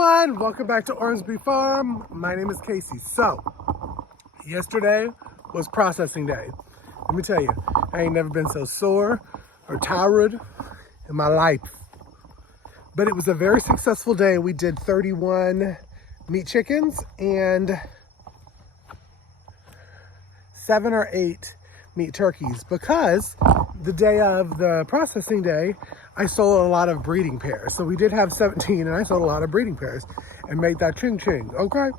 everyone, welcome back to Ormsby Farm. My name is Casey. So, yesterday was processing day. Let me tell you, I ain't never been so sore or tired in my life. But it was a very successful day. We did 31 meat chickens and 7 or 8 meat turkeys, because the day of the processing day, I sold a lot of breeding pairs. So we did have 17 and I sold a lot of breeding pairs and made that ching ching, okay?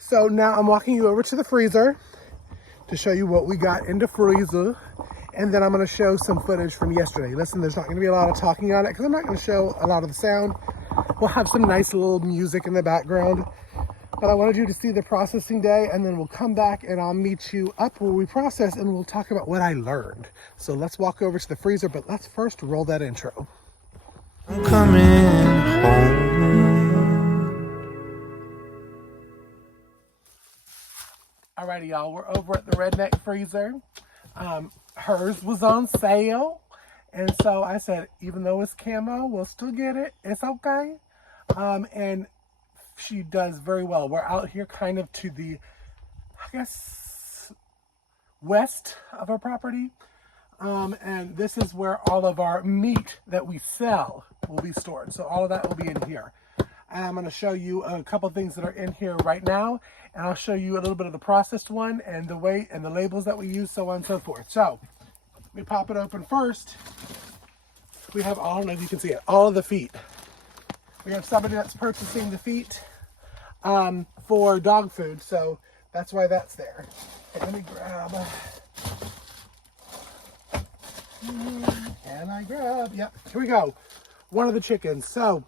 So now I'm walking you over to the freezer to show you what we got in the freezer. And then I'm gonna show some footage from yesterday. Listen, there's not gonna be a lot of talking on it because I'm not gonna show a lot of the sound. We'll have some nice little music in the background. But I wanted you to see the processing day, and then we'll come back and I'll meet you up where we process and we'll talk about what I learned. So let's walk over to the freezer, but let's first roll that intro. I'm coming home. Alrighty, y'all, we're over at the Redneck freezer. Hers was on sale. And so I said, even though it's camo, we'll still get it. It's okay. And she does very well. We're out here kind of to the, I guess, west of our property. And this is where all of our meat that we sell will be stored. So all of that will be in here. And I'm going to show you a couple things that are in here right now. And I'll show you a little bit of the processed one and the weight and the labels that we use, so on and so forth. So let me pop it open first. We have, I don't know if you can see it, all of the feet. We have somebody that's purchasing the feet for dog food, so that's why that's there. Okay, let me grab. Yep, here we go. One of the chickens. So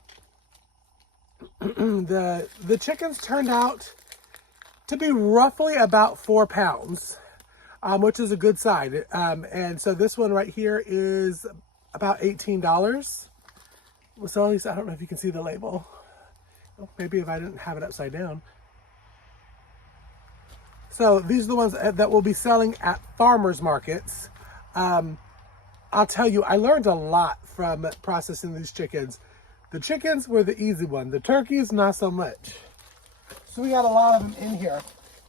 the chickens turned out to be roughly about 4 pounds, which is a good size. And so this one right here is about $18. So at least, I don't know if you can see the label. Maybe if I didn't have it upside down. So these are the ones that we'll be selling at farmers markets. I'll tell you, I learned a lot from processing these chickens. The chickens were the easy one. The turkeys, not so much. So we got a lot of them in here.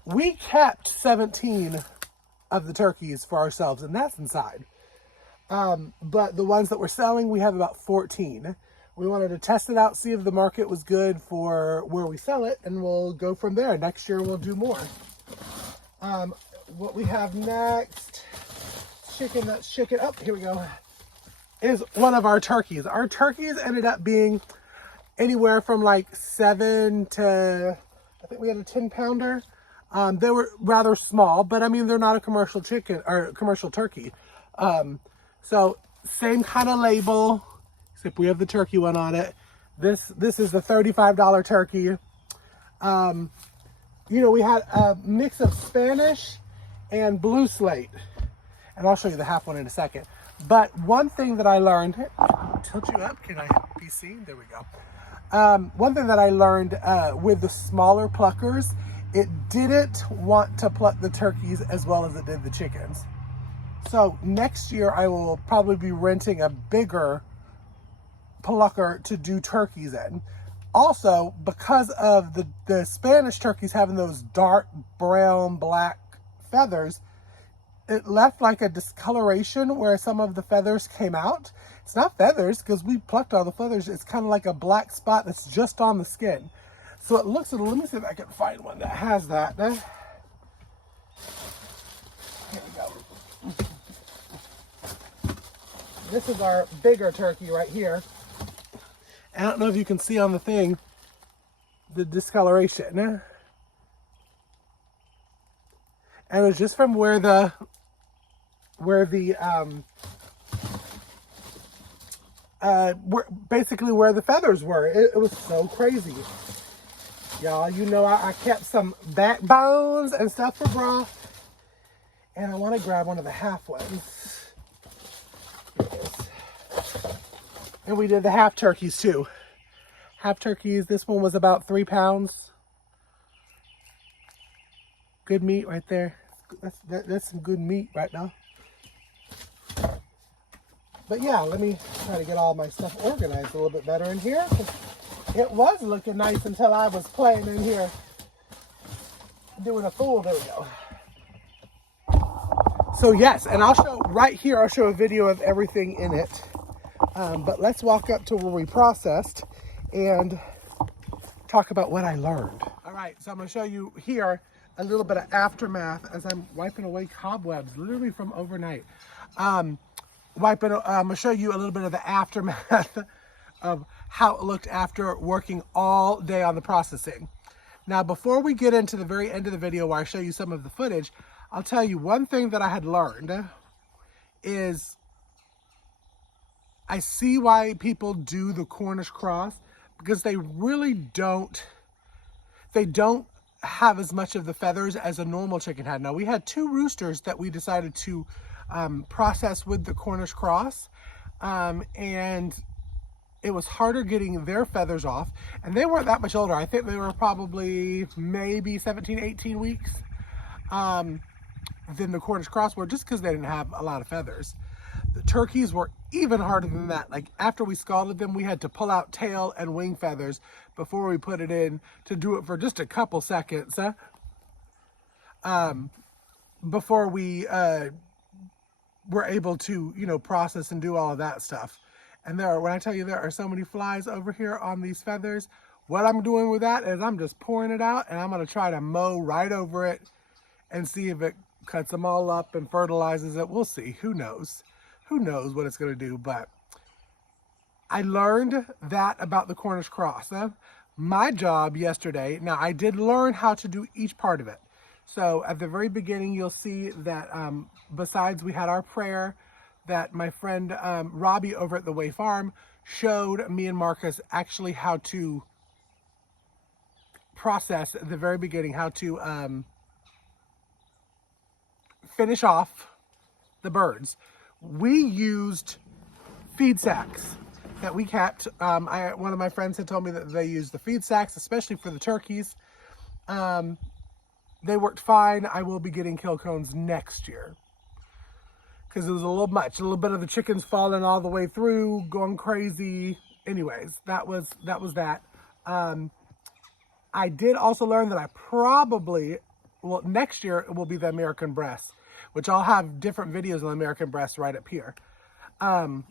We kept 17 of the turkeys for ourselves, and that's inside. But the ones that we're selling, we have about 14. We wanted to test it out, see if the market was good for where we sell it, and we'll go from there. Next year, we'll do more. What we have next, chicken, oh, here we go, is one of our turkeys. Our turkeys ended up being anywhere from like 7 to, I think we had a 10-pounder. They were rather small, but I mean, they're not a commercial chicken or commercial turkey. So same kind of label, except we have the turkey one on it. This is the $35 turkey. You know, we had a mix of Spanish and blue slate. And I'll show you the half one in a second. But one thing that I learned, tilt you up, can I be seen? There we go. One thing that I learned with the smaller pluckers, it didn't want to pluck the turkeys as well as it did the chickens. So next year I will probably be renting a bigger plucker to do turkeys in. Also, because of the Spanish turkeys having those dark brown black feathers, it left like a discoloration where some of the feathers came out. It's not feathers because we plucked all the feathers. It's kind of like a black spot that's just on the skin. So it looks, let me see if I can find one that has that. Here we go. This is our bigger turkey right here. I don't know if you can see on the thing the discoloration. And it was just from basically where the feathers were. It was so crazy. Y'all, you know, I kept some backbones and stuff for broth. And I want to grab one of the half ones. Here it is. And we did the half turkeys too. Half turkeys, this one was about 3 pounds. Good meat right there. That's some good meat right now. But yeah, let me try to get all my stuff organized a little bit better in here. It was looking nice until I was playing in here doing a fool. There we go. So yes, and I'll show right here, I'll show a video of everything in it. But let's walk up to where we processed and talk about what I learned. All right, so I'm gonna show you here a little bit of aftermath as I'm wiping away cobwebs, literally from overnight. I'm gonna show you a little bit of the aftermath of how it looked after working all day on the processing. Now, before we get into the very end of the video where I show you some of the footage, I'll tell you one thing that I had learned is I see why people do the Cornish Cross, because they really don't have as much of the feathers as a normal chicken had. Now, we had 2 roosters that we decided to process with the Cornish Cross, and it was harder getting their feathers off, and they weren't that much older. I think they were probably maybe 17, 18 weeks than the Cornish Cross were, just because they didn't have a lot of feathers. The turkeys were even harder than that. Like, after we scalded them, we had to pull out tail and wing feathers before we put it in to do it for just a couple seconds before we were able to, you know, process and do all of that stuff. And when I tell you there are so many flies over here on these feathers, what I'm doing with that is I'm just pouring it out, and I'm going to try to mow right over it and see if it cuts them all up and fertilizes it. We'll see. Who knows? Who knows what it's going to do? But I learned that about the Cornish Cross. My job yesterday, now I did learn how to do each part of it. So at the very beginning, you'll see that besides we had our prayer, that my friend Robbie over at the Way Farm showed me and Marcus actually how to process at the very beginning, how to finish off the birds. We used feed sacks that we kept. One of my friends had told me that they used the feed sacks, especially for the turkeys. They worked fine. I will be getting kill cones next year, because it was a little much. A little bit of the chickens falling all the way through, going crazy. Anyways, that was that. I did also learn that I probably, well, next year it will be the American breast, which I'll have different videos on the American breast right up here. I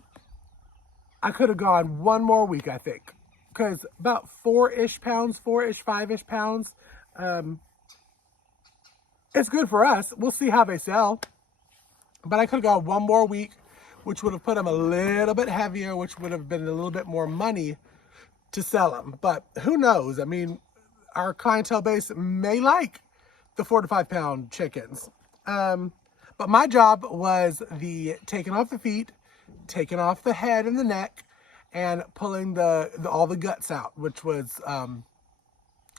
could have gone one more week, I think, because about 4-ish pounds, 4-ish, 5-ish pounds. It's good for us. We'll see how they sell. But I could have gone one more week, which would have put them a little bit heavier, which would have been a little bit more money to sell them. But who knows? I mean, our clientele base may like the 4 to 5 pound chickens. But my job was taking off the feet, taking off the head and the neck, and pulling all the guts out, which was,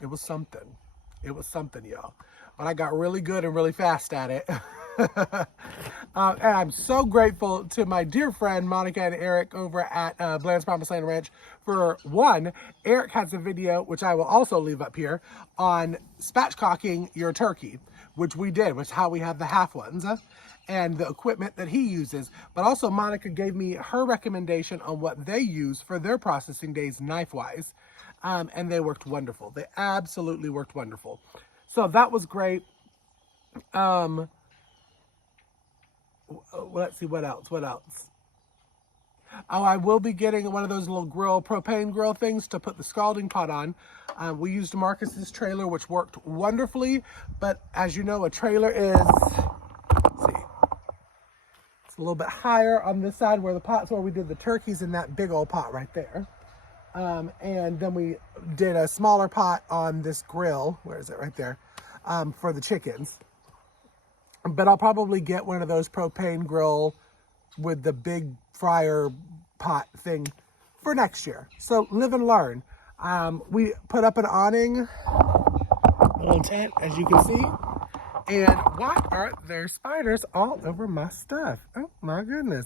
it was something. It was something, y'all. But I got really good and really fast at it. And I'm so grateful to my dear friend Monica and Eric over at Bland's Promised Land Ranch. For one, Eric has a video, which I will also leave up here, on spatchcocking your turkey, which we did, which is how we have the half ones, and the equipment that he uses. But also Monica gave me her recommendation on what they use for their processing days knife-wise, and they worked wonderful. They absolutely worked wonderful. So that was great. Let's see, what else? Oh, I will be getting one of those little propane grill things to put the scalding pot on. We used Marcus's trailer, which worked wonderfully. But as you know, a trailer is, let's see, it's a little bit higher on this side where the pot's where we did the turkeys, in that big old pot right there. And then we did a smaller pot on this grill. Where is it? Right there. For the chickens. But I'll probably get one of those propane grill with the big fryer pot thing for next year. So live and learn. We put up an awning, a little tent, as you can see. And why are there spiders all over my stuff? Oh my goodness.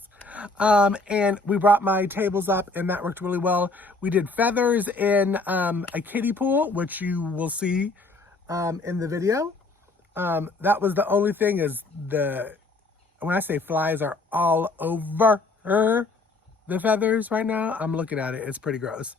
And we brought my tables up, and that worked really well. We did feathers in a kiddie pool, which you will see in the video. That was the only thing, is when I say flies are all over the feathers right now, I'm looking at it. It's pretty gross.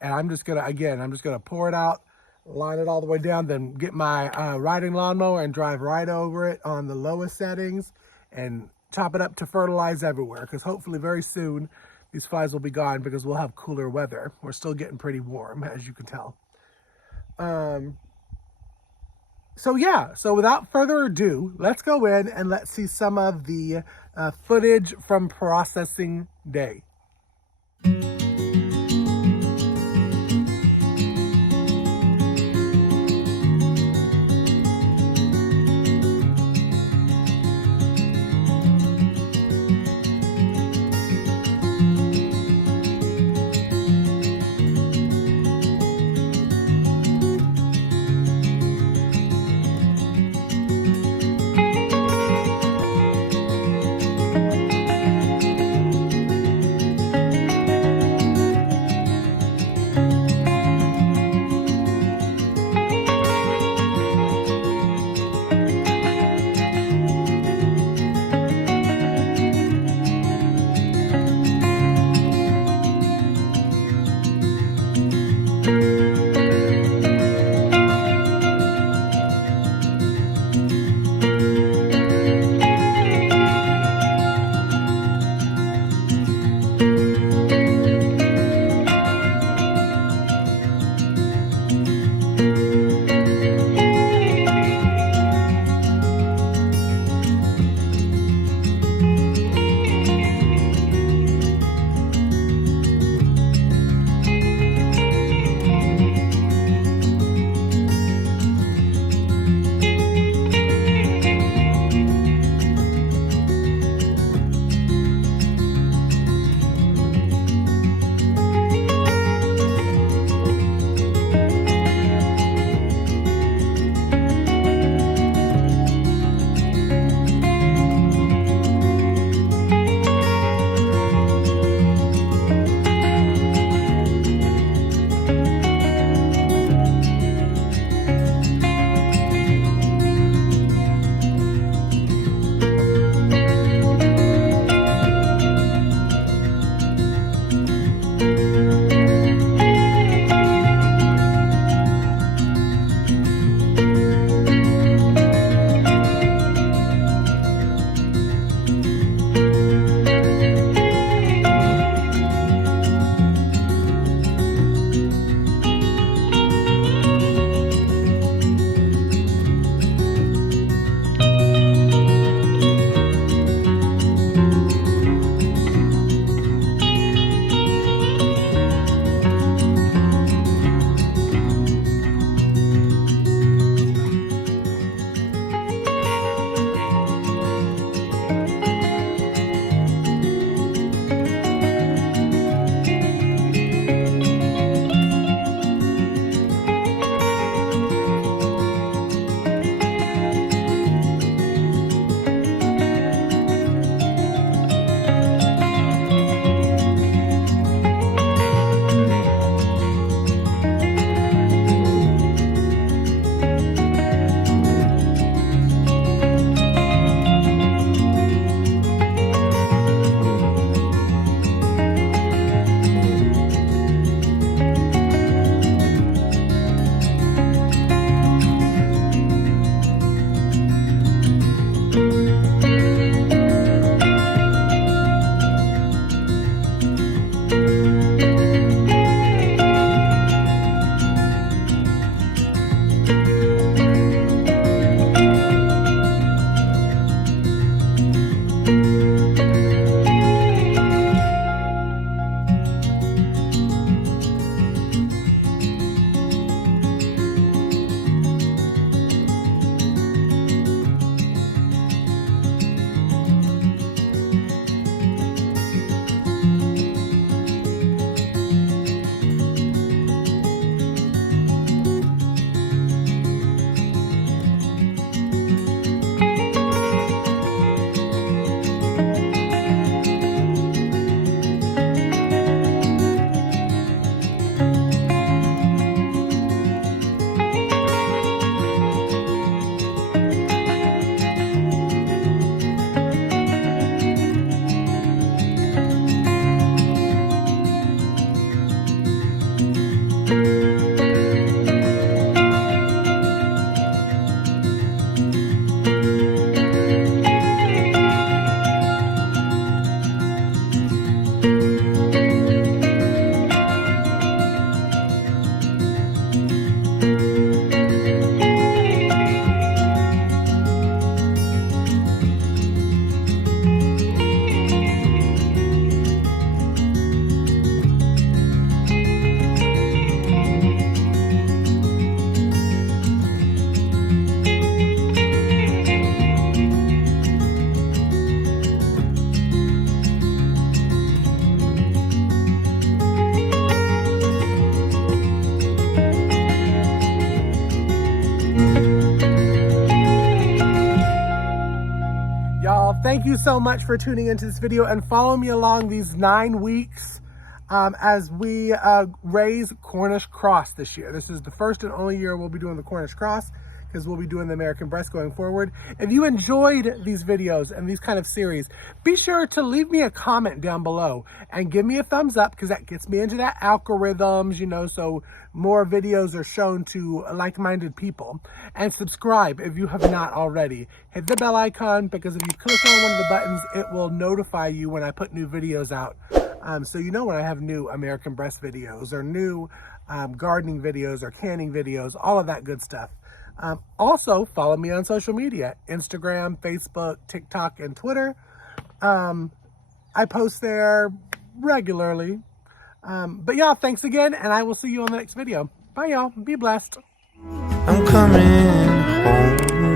And I'm just gonna, again, pour it out, line it all the way down, then get my riding lawnmower and drive right over it on the lowest settings and chop it up to fertilize everywhere, because hopefully very soon these flies will be gone because we'll have cooler weather. We're still getting pretty warm, as you can tell. So yeah, so without further ado, let's go in and let's see some of the footage from processing day. thank you so much for tuning into this video, and follow me along these 9 weeks as we raise Cornish Cross this year. This is the first and only year we'll be doing the Cornish Cross, because we'll be doing the American breast going forward. If you enjoyed these videos and these kind of series, be sure to leave me a comment down below and give me a thumbs up, because that gets me into that algorithms, you know, so more videos are shown to like-minded people. And subscribe if you have not already. Hit the bell icon, because if you click on one of the buttons, it will notify you when I put new videos out. So you know when I have new American breast videos, or new gardening videos, or canning videos, all of that good stuff. Also, follow me on social media, Instagram, Facebook, TikTok, and Twitter. I post there regularly. But y'all, thanks again, and I will see you on the next video. Bye, y'all. Be blessed. I'm coming home.